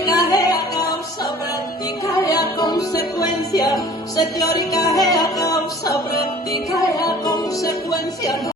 teórica es a causa práctica y a consecuencia. Se teórica es a causa práctica y a consecuencia.